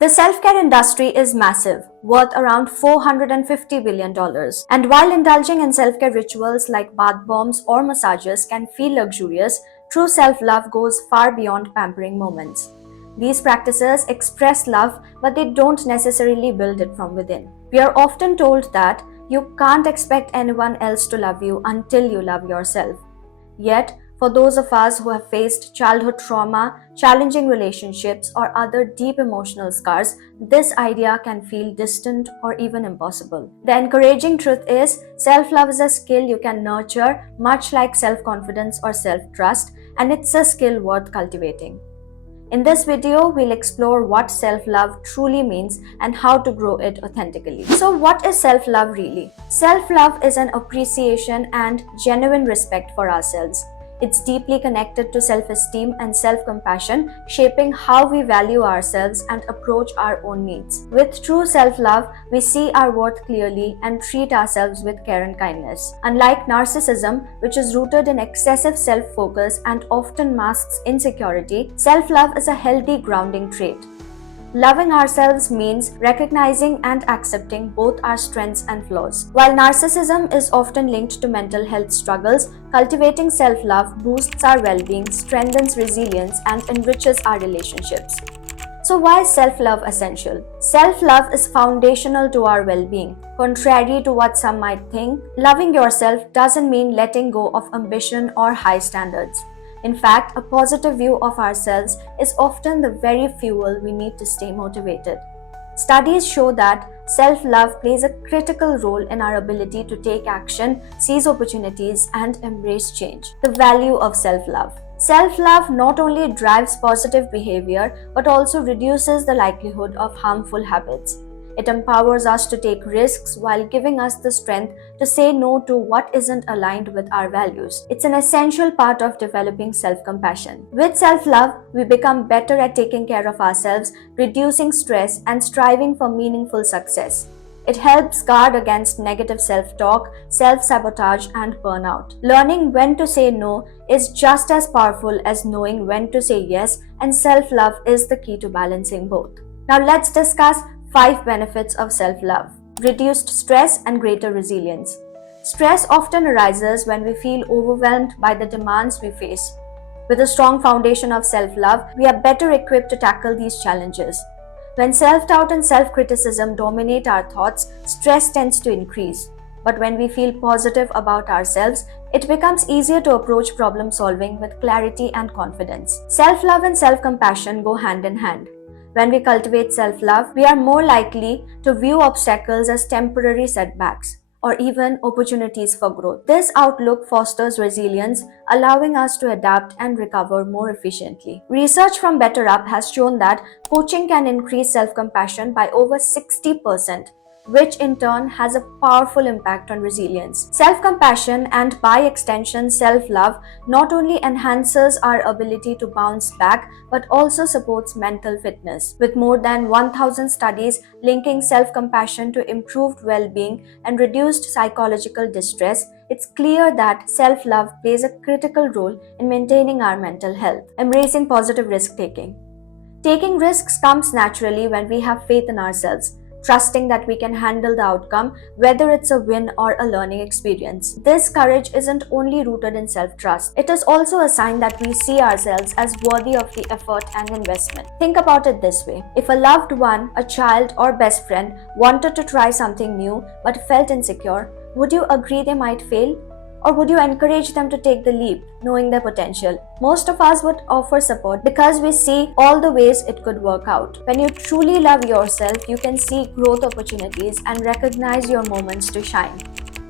The self-care industry is massive, worth around $450 billion. And while indulging in self-care rituals like bath bombs or massages can feel luxurious, true self-love goes far beyond pampering moments. These practices express love, but they don't necessarily build it from within. We are often told that you can't expect anyone else to love you until you love yourself. Yet, for those of us who have faced childhood trauma, challenging relationships, or other deep emotional scars, this idea can feel distant or even impossible. The encouraging truth is, self-love is a skill you can nurture, much like self-confidence or self-trust, and it's a skill worth cultivating. In this video, we'll explore what self-love truly means and how to grow it authentically. So what is self-love really? Self-love is an appreciation and genuine respect for ourselves. It's deeply connected to self-esteem and self-compassion, shaping how we value ourselves and approach our own needs. With true self-love, we see our worth clearly and treat ourselves with care and kindness. Unlike narcissism, which is rooted in excessive self-focus and often masks insecurity, self-love is a healthy grounding trait. Loving ourselves means recognizing and accepting both our strengths and flaws. While narcissism is often linked to mental health struggles, cultivating self-love boosts our well-being, strengthens resilience, and enriches our relationships. So why is self-love essential? Self-love is foundational to our well-being. Contrary to what some might think, loving yourself doesn't mean letting go of ambition or high standards. In fact, a positive view of ourselves is often the very fuel we need to stay motivated. Studies show that self-love plays a critical role in our ability to take action, seize opportunities, and embrace change. The value of self-love. Self-love not only drives positive behavior but also reduces the likelihood of harmful habits. It empowers us to take risks while giving us the strength to say no to what isn't aligned with our values. It's an essential part of developing self-compassion. With self-love, we become better at taking care of ourselves, reducing stress, and striving for meaningful success. It helps guard against negative self-talk, self-sabotage, and burnout. Learning when to say no is just as powerful as knowing when to say yes, and self-love is the key to balancing both. Now let's discuss 5 benefits of self-love. Reduced stress and greater resilience. Stress often arises when we feel overwhelmed by the demands we face. With a strong foundation of self-love, we are better equipped to tackle these challenges. When self-doubt and self-criticism dominate our thoughts, stress tends to increase. But when we feel positive about ourselves, it becomes easier to approach problem solving with clarity and confidence. Self-love and self-compassion go hand in hand. When we cultivate self-love, we are more likely to view obstacles as temporary setbacks or even opportunities for growth. This outlook fosters resilience, allowing us to adapt and recover more efficiently. Research from BetterUp has shown that coaching can increase self-compassion by over 60%, which in turn has a powerful impact on resilience. Self-compassion and by extension self-love not only enhances our ability to bounce back but also supports mental fitness. With more than 1,000 studies linking self-compassion to improved well-being and reduced psychological distress, it's clear that self-love plays a critical role in maintaining our mental health. Embracing positive risk-taking. Taking risks comes naturally when we have faith in ourselves, trusting that we can handle the outcome, whether it's a win or a learning experience. This courage isn't only rooted in self-trust, it is also a sign that we see ourselves as worthy of the effort and investment. Think about it this way. If a loved one, a child or best friend wanted to try something new but felt insecure, would you agree they might fail? Or would you encourage them to take the leap, knowing their potential? Most of us would offer support because we see all the ways it could work out. When you truly love yourself, you can see growth opportunities and recognize your moments to shine.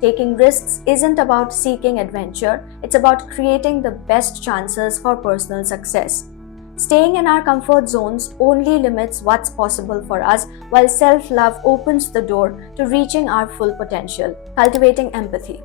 Taking risks isn't about seeking adventure, it's about creating the best chances for personal success. Staying in our comfort zones only limits what's possible for us, while self-love opens the door to reaching our full potential. Cultivating empathy.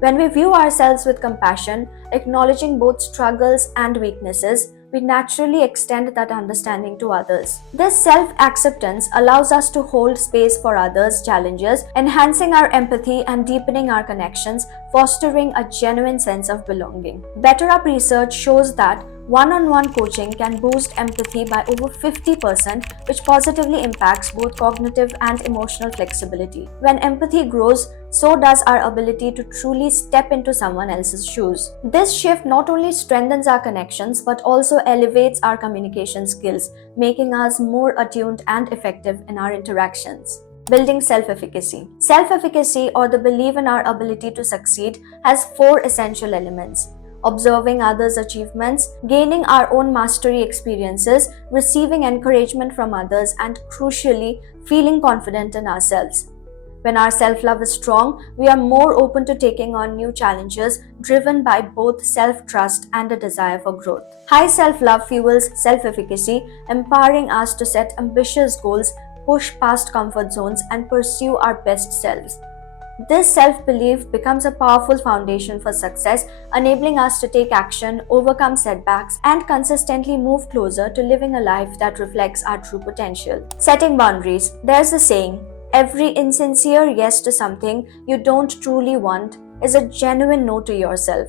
When we view ourselves with compassion, acknowledging both struggles and weaknesses, we naturally extend that understanding to others. This self-acceptance allows us to hold space for others' challenges, enhancing our empathy and deepening our connections, fostering a genuine sense of belonging. BetterUp research shows that One-on-one coaching can boost empathy by over 50%, which positively impacts both cognitive and emotional flexibility. When empathy grows, so does our ability to truly step into someone else's shoes. This shift not only strengthens our connections but also elevates our communication skills, making us more attuned and effective in our interactions. Building self efficacy. Self efficacy, or the belief in our ability to succeed, has four essential elements: observing others' achievements, gaining our own mastery experiences, receiving encouragement from others, and crucially, feeling confident in ourselves. When our self love is strong, we are more open to taking on new challenges, driven by both self trust and a desire for growth. High self love fuels self efficacy, empowering us to set ambitious goals, push past comfort zones, and pursue our best selves. This self belief becomes a powerful foundation for success, enabling us to take action, overcome setbacks, and consistently move closer to living a life that reflects our true potential. Setting boundaries. There's a saying: every insincere yes to something you don't truly want is a genuine no to yourself.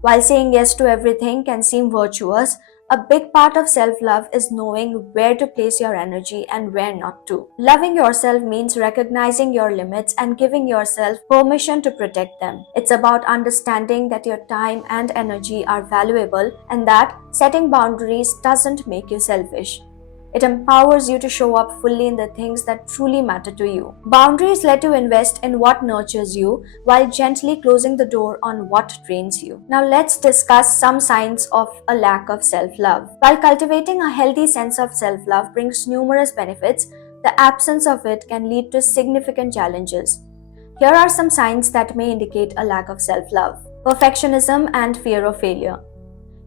While saying yes to everything can seem virtuous, a big part of self love is knowing where to place your energy and where not to. Loving yourself means recognizing your limits and giving yourself permission to protect them. It's about understanding that your time and energy are valuable and that setting boundaries doesn't make you selfish. It empowers you to show up fully in the things that truly matter to you. Boundaries let you invest in what nurtures you while gently closing the door on what drains you. Now, let's discuss some signs of a lack of self love. While cultivating a healthy sense of self love brings numerous benefits, the absence of it can lead to significant challenges. Here are some signs that may indicate a lack of self love: perfectionism and fear of failure.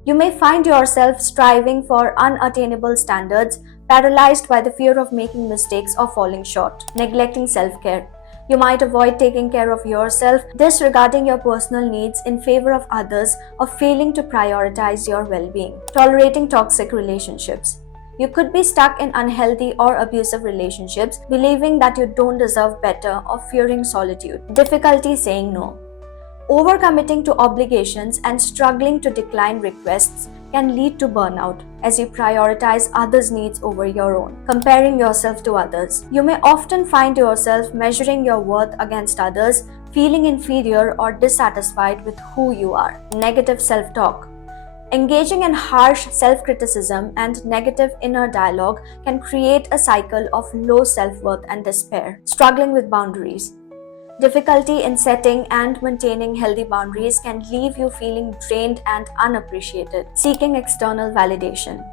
You may find yourself striving for unattainable standards, paralyzed by the fear of making mistakes or falling short. Neglecting self care. You might avoid taking care of yourself, disregarding your personal needs in favor of others, or failing to prioritize your well being. Tolerating toxic relationships. You could be stuck in unhealthy or abusive relationships, believing that you don't deserve better or fearing solitude. Difficulty saying no. Overcommitting to obligations and struggling to decline requests can lead to burnout as you prioritize others' needs over your own. Comparing yourself to others. You may often find yourself measuring your worth against others, feeling inferior or dissatisfied with who you are. Negative self-talk. Engaging in harsh self-criticism and negative inner dialogue can create a cycle of low self-worth and despair. Struggling with boundaries. Difficulty in setting and maintaining healthy boundaries can leave you feeling drained and unappreciated. Seeking external validation.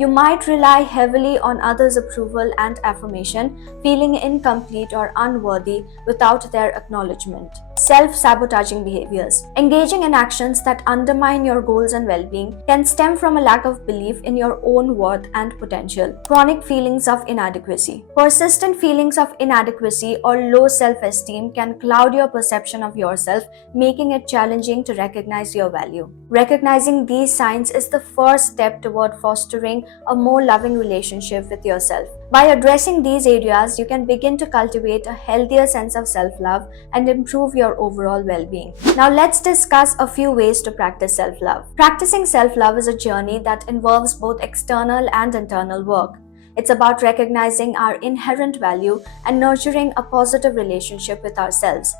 You might rely heavily on others' approval and affirmation, feeling incomplete or unworthy without their acknowledgement. Self-sabotaging behaviors. Engaging in actions that undermine your goals and well-being can stem from a lack of belief in your own worth and potential. Chronic feelings of inadequacy. Persistent feelings of inadequacy or low self-esteem can cloud your perception of yourself, making it challenging to recognize your value. Recognizing these signs is the first step toward fostering a more loving relationship with yourself. By addressing these areas, you can begin to cultivate a healthier sense of self-love and improve your overall well-being. Now, let's discuss a few ways to practice self-love. Practicing self-love is a journey that involves both external and internal work. It's about recognizing our inherent value and nurturing a positive relationship with ourselves.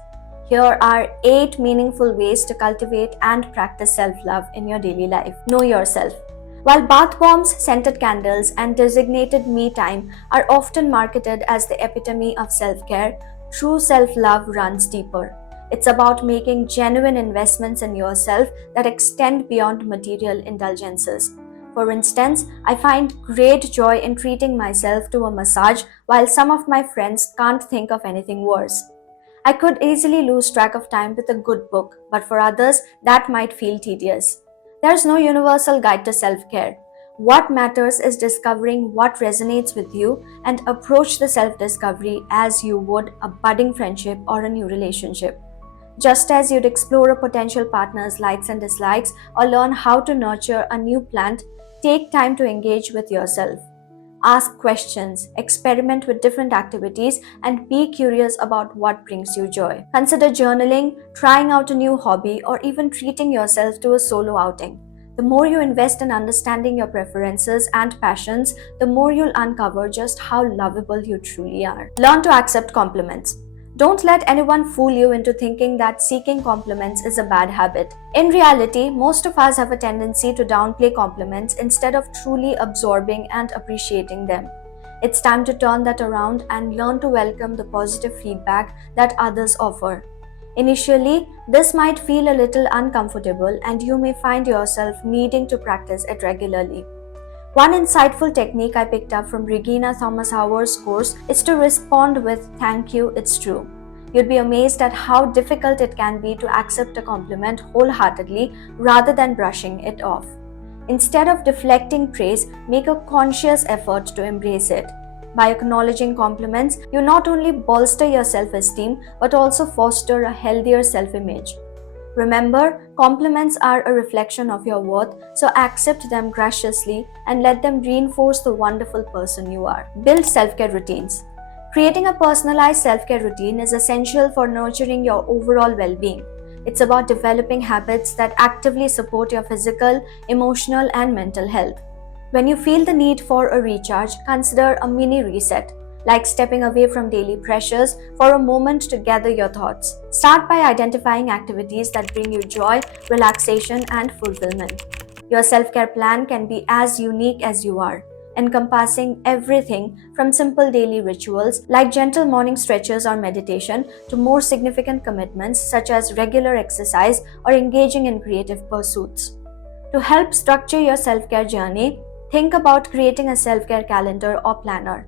Here are 8 meaningful ways to cultivate and practice self-love in your daily life. Know yourself. While bath bombs, scented candles, and designated me time are often marketed as the epitome of self-care, true self-love runs deeper. It's about making genuine investments in yourself that extend beyond material indulgences. For instance, I find great joy in treating myself to a massage while some of my friends can't think of anything worse. I could easily lose track of time with a good book, but for others, that might feel tedious. There's no universal guide to self-care. What matters is discovering what resonates with you and approach the self-discovery as you would a budding friendship or a new relationship. Just as you'd explore a potential partner's likes and dislikes or learn how to nurture a new plant, take time to engage with yourself. Ask questions, experiment with different activities, and be curious about what brings you joy. Consider journaling, trying out a new hobby, or even treating yourself to a solo outing. The more you invest in understanding your preferences and passions, the more you'll uncover just how lovable you truly are. Learn to accept compliments. Don't let anyone fool you into thinking that seeking compliments is a bad habit. In reality, most of us have a tendency to downplay compliments instead of truly absorbing and appreciating them. It's time to turn that around and learn to welcome the positive feedback that others offer. Initially, this might feel a little uncomfortable and you may find yourself needing to practice it regularly. One insightful technique I picked up from Regina Thomas Howard's course is to respond with "Thank you, it's true." You'd be amazed at how difficult it can be to accept a compliment wholeheartedly rather than brushing it off. Instead of deflecting praise, make a conscious effort to embrace it. By acknowledging compliments, you not only bolster your self-esteem but also foster a healthier self-image. Remember, compliments are a reflection of your worth, so accept them graciously and let them reinforce the wonderful person you are. Build self-care routines. Creating a personalized self-care routine is essential for nurturing your overall well-being. It's about developing habits that actively support your physical, emotional, and mental health. When you feel the need for a recharge, consider a mini reset, like stepping away from daily pressures for a moment to gather your thoughts. Start by identifying activities that bring you joy, relaxation, and fulfillment. Your self-care plan can be as unique as you are, encompassing everything from simple daily rituals like gentle morning stretches or meditation to more significant commitments such as regular exercise or engaging in creative pursuits. To help structure your self-care journey, think about creating a self-care calendar or planner.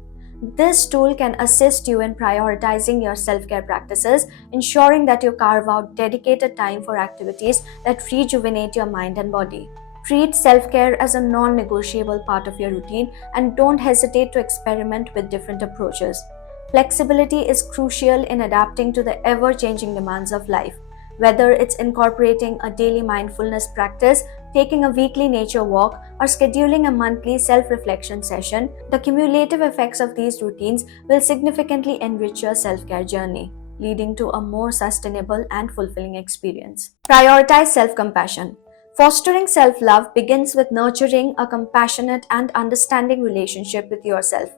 This tool can assist you in prioritizing your self-care practices, ensuring that you carve out dedicated time for activities that rejuvenate your mind and body. Treat self-care as a non-negotiable part of your routine and don't hesitate to experiment with different approaches. Flexibility is crucial in adapting to the ever-changing demands of life. Whether it's incorporating a daily mindfulness practice, taking a weekly nature walk, or scheduling a monthly self-reflection session, the cumulative effects of these routines will significantly enrich your self-care journey, leading to a more sustainable and fulfilling experience. Prioritize self-compassion. Fostering self-love begins with nurturing a compassionate and understanding relationship with yourself.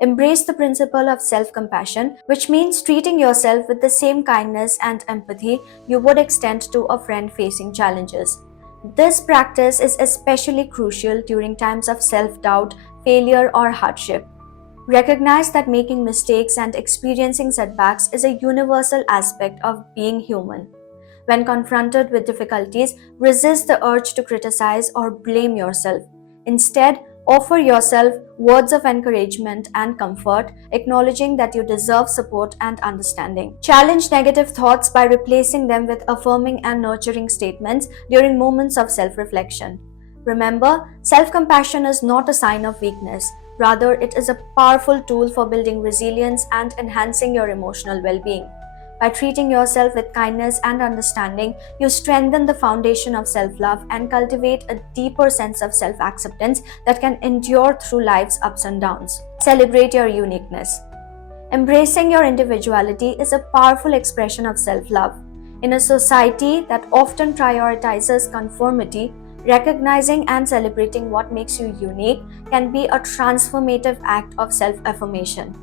Embrace the principle of self-compassion, which means treating yourself with the same kindness and empathy you would extend to a friend facing challenges. This practice is especially crucial during times of self-doubt, failure, or hardship. Recognize that making mistakes and experiencing setbacks is a universal aspect of being human. When confronted with difficulties, resist the urge to criticize or blame yourself. Instead, offer yourself words of encouragement and comfort, acknowledging that you deserve support and understanding. Challenge negative thoughts by replacing them with affirming and nurturing statements during moments of self-reflection. Remember, self-compassion is not a sign of weakness. Rather, it is a powerful tool for building resilience and enhancing your emotional well-being. By treating yourself with kindness and understanding, you strengthen the foundation of self-love and cultivate a deeper sense of self-acceptance that can endure through life's ups and downs. Celebrate your uniqueness. Embracing your individuality is a powerful expression of self-love. In a society that often prioritizes conformity, recognizing and celebrating what makes you unique can be a transformative act of self-affirmation.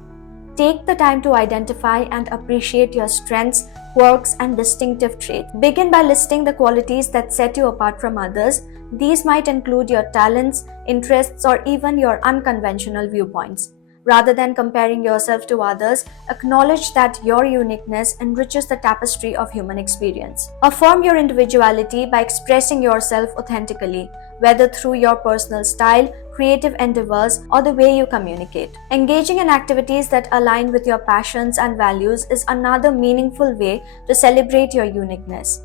Take the time to identify and appreciate your strengths, quirks, and distinctive traits. Begin by listing the qualities that set you apart from others. These might include your talents, interests, or even your unconventional viewpoints. Rather than comparing yourself to others, acknowledge that your uniqueness enriches the tapestry of human experience. Affirm your individuality by expressing yourself authentically, whether through your personal style, creative endeavors, or the way you communicate. Engaging in activities that align with your passions and values is another meaningful way to celebrate your uniqueness.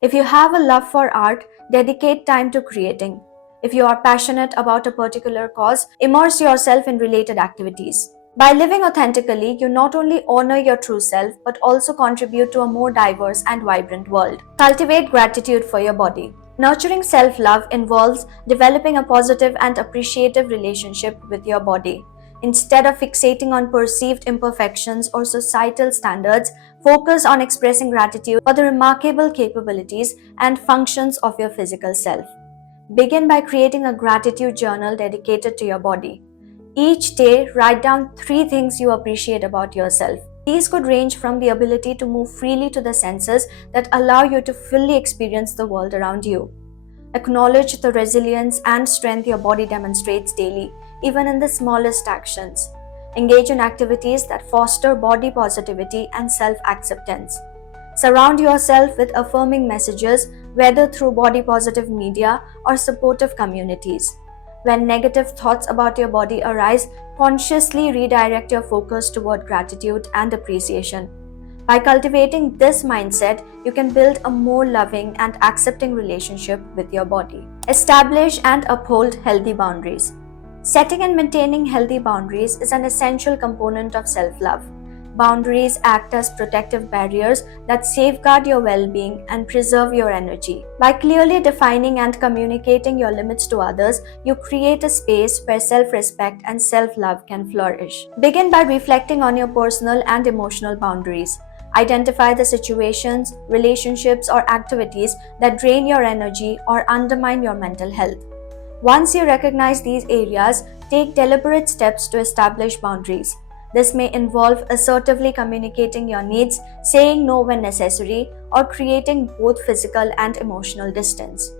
If you have a love for art, dedicate time to creating. If you are passionate about a particular cause, immerse yourself in related activities. By living authentically, you not only honor your true self, but also contribute to a more diverse and vibrant world. Cultivate gratitude for your body. Nurturing self-love involves developing a positive and appreciative relationship with your body. Instead of fixating on perceived imperfections or societal standards, focus on expressing gratitude for the remarkable capabilities and functions of your physical self. Begin by creating a gratitude journal dedicated to your body. Each day, write down 3 things you appreciate about yourself. These could range from the ability to move freely to the senses that allow you to fully experience the world around you. Acknowledge the resilience and strength your body demonstrates daily, even in the smallest actions. Engage in activities that foster body positivity and self acceptance. Surround yourself with affirming messages, whether through body positive media or supportive communities. When negative thoughts about your body arise, consciously redirect your focus toward gratitude and appreciation. By cultivating this mindset, you can build a more loving and accepting relationship with your body. Establish and uphold healthy boundaries. Setting and maintaining healthy boundaries is an essential component of self-love. Boundaries act as protective barriers that safeguard your well-being and preserve your energy. By clearly defining and communicating your limits to others, you create a space where self-respect and self-love can flourish. Begin by reflecting on your personal and emotional boundaries. Identify the situations, relationships, or activities that drain your energy or undermine your mental health. Once you recognize these areas, take deliberate steps to establish boundaries. This may involve assertively communicating your needs, saying no when necessary, or creating both physical and emotional distance.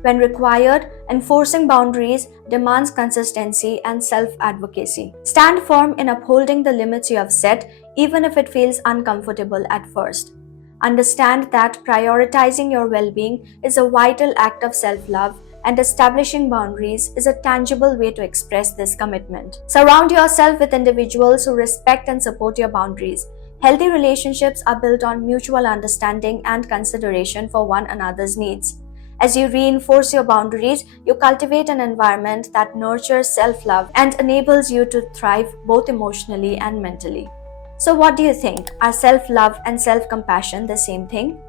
When required, enforcing boundaries demands consistency and self-advocacy. Stand firm in upholding the limits you have set, even if it feels uncomfortable at first. Understand that prioritizing your well-being is a vital act of self-love, and establishing boundaries is a tangible way to express this commitment. Surround yourself with individuals who respect and support your boundaries. Healthy relationships are built on mutual understanding and consideration for one another's needs. As you reinforce your boundaries, you cultivate an environment that nurtures self-love and enables you to thrive both emotionally and mentally. So what do you think? Are self-love and self-compassion the same thing?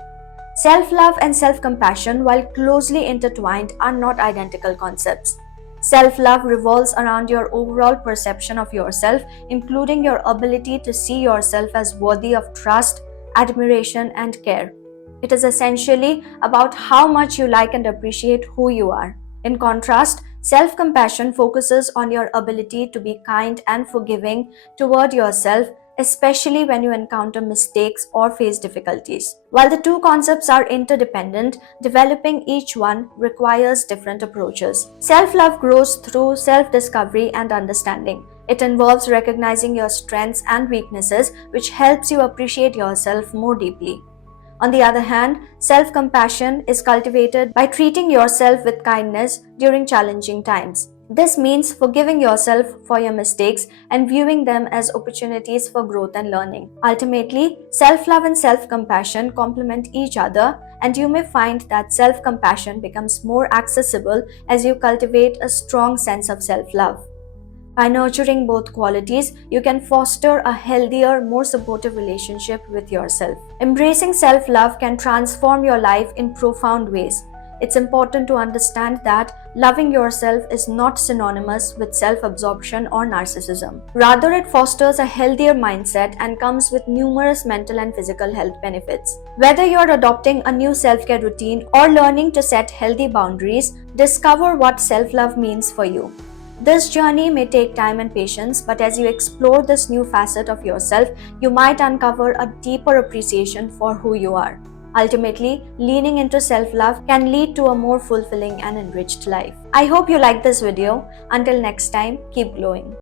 Self-love and self-compassion, while closely intertwined, are not identical concepts. Self-love revolves around your overall perception of yourself, including your ability to see yourself as worthy of trust, admiration, and care. It is essentially about how much you like and appreciate who you are. In contrast, self-compassion focuses on your ability to be kind and forgiving toward yourself, especially when you encounter mistakes or face difficulties. While the two concepts are interdependent, developing each one requires different approaches. Self-love grows through self-discovery and understanding. It involves recognizing your strengths and weaknesses, which helps you appreciate yourself more deeply. On the other hand, self-compassion is cultivated by treating yourself with kindness during challenging times. This means forgiving yourself for your mistakes and viewing them as opportunities for growth and learning. Ultimately, self-love and self-compassion complement each other, and you may find that self-compassion becomes more accessible as you cultivate a strong sense of self-love. By nurturing both qualities, you can foster a healthier, more supportive relationship with yourself. Embracing self-love can transform your life in profound ways. It's important to understand that loving yourself is not synonymous with self-absorption or narcissism. Rather, it fosters a healthier mindset and comes with numerous mental and physical health benefits. Whether you're adopting a new self-care routine or learning to set healthy boundaries, discover what self-love means for you. This journey may take time and patience, but as you explore this new facet of yourself, you might uncover a deeper appreciation for who you are. Ultimately, leaning into self-love can lead to a more fulfilling and enriched life. I hope you liked this video. Until next time, keep glowing.